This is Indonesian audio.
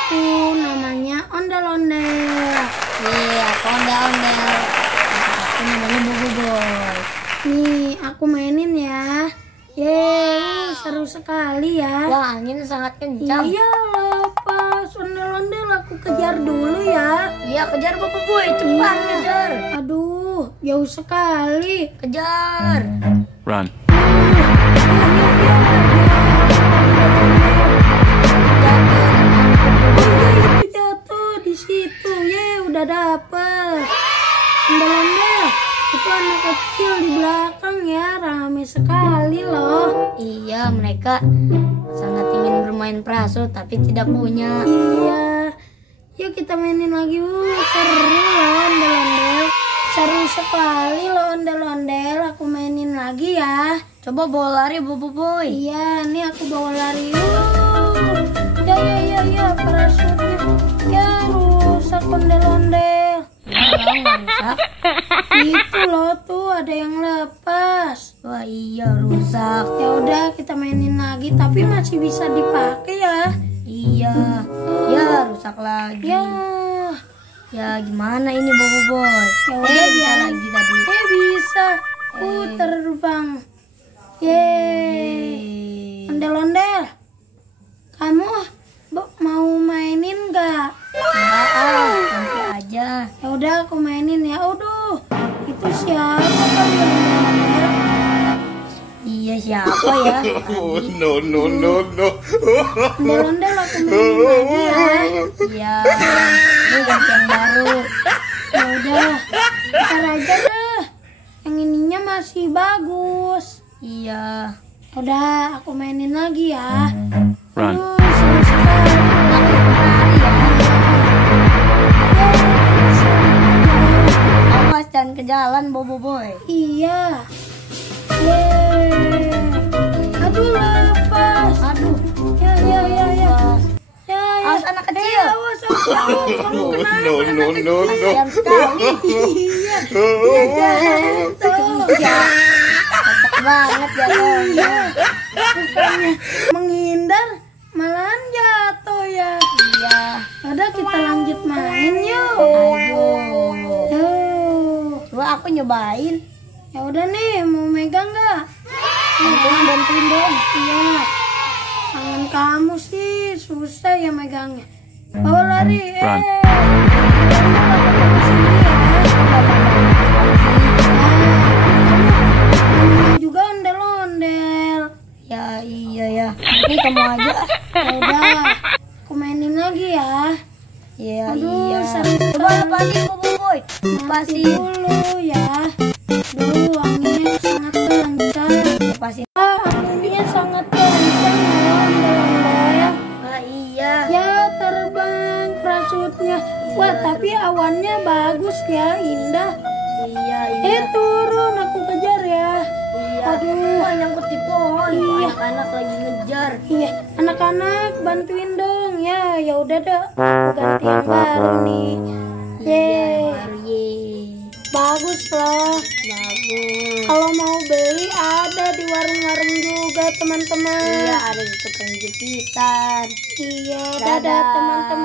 aku, namanya ondel-ondel. Iya, aku ondel-ondel. Aku namanya Bobo Boy. Nih, aku mainin ya. Yeay, seru sekali ya. Wah, angin sangat kencang. Iyalah, pas ondel-ondel aku kejar dulu ya. Iya, kejar Bobo Boy, cepat Iya. kejar. Aduh, jauh sekali. Kejar. Run. Itu jatuh di situ. Ye, udah dapet. Ondel-ondel, itu anak kecil di belakang ya, rame sekali loh. Iya, mereka sangat ingin bermain perahu tapi tidak punya. Iya, yuk kita mainin lagi. Seru loh ondel-ondel. Seru sekali loh ondel-ondel. Aku mainin lagi ya. Coba bawa lari Bobo Boy. Iya, nih aku bawa lari. Ya, parasutnya. Ya, rusak ondel-ondel. Rusak. Itu loh tuh ada yang lepas. Wah, iya rusak. Ya udah kita mainin lagi, tapi masih bisa dipakai ya. Iya. Ya, rusak lagi. Ya, Ya, gimana ini Bobo Boy? ya udah bisa ya. lagi tadi. Bisa. Terbang. Yeay. Ondel-ondel. Kamu mau mainin nggak? Enggak, nanti aja. Ya udah aku mainin ya. Aduh, itu siapa kali ondel-ondel? Iya, siapa ya? No. Ondel-ondel aku mainin lagi ya. Iya. Ini ganti yang baru. Ya udah, ntar aja deh. Yang ininya masih bagus. Iya. Udah, aku mainin lagi ya. Run. Aduh, seru sekali. Awas jangan ke jalan Bobo Boy. Iya. Yeay. Aduh, lepas. Aduh. Ya. Ya. Awas anak kecil. Awas. Kamu kenapa? No. Kasihan sekali. Iya. Jatuh. Kocak banget ya Bang. Iya. Bukannya menghindar, malahan jatuh ya. Iya. Udah kita lanjut main yuk. Ayo. Yuk. Coba aku nyobain. Ya udah nih, mau megang nggak? Bantuin dong. Iya. Tangan kamu sih susah ya megangnya. Bawa lari. Run. Namanya juga ondel-ondel. Ya iya ya. Ini kamu aja. Ya udah, aku mainin lagi ya. Iya Aduh, iya. seru Coba sekali. lepasin Bobo Boy. Nanti Lepasin. dulu ya. Duh, anginnya sangat kencang. Lepasin. Anginnya sangat kencang ya, ondel-ondel. Ah iya. Ya, terbang parasutnya. Wah, tapi awannya bagus ya, indah. Iya iya. Turun, aku kejar ya. Iya. Aduh. Wah, nyangkut di pohon. Iya. Anak-anak lagi ngejar. Iya, anak-anak bantuin dong ya. Ya udah deh, aku ganti yang baru nih. Yeay, Baru ye. bagus loh. Bagus. Kalau mau beli ada di warung-warung juga teman-teman. Iya, ada di tukang jepitan. Iya, Dadah. dadah teman-teman.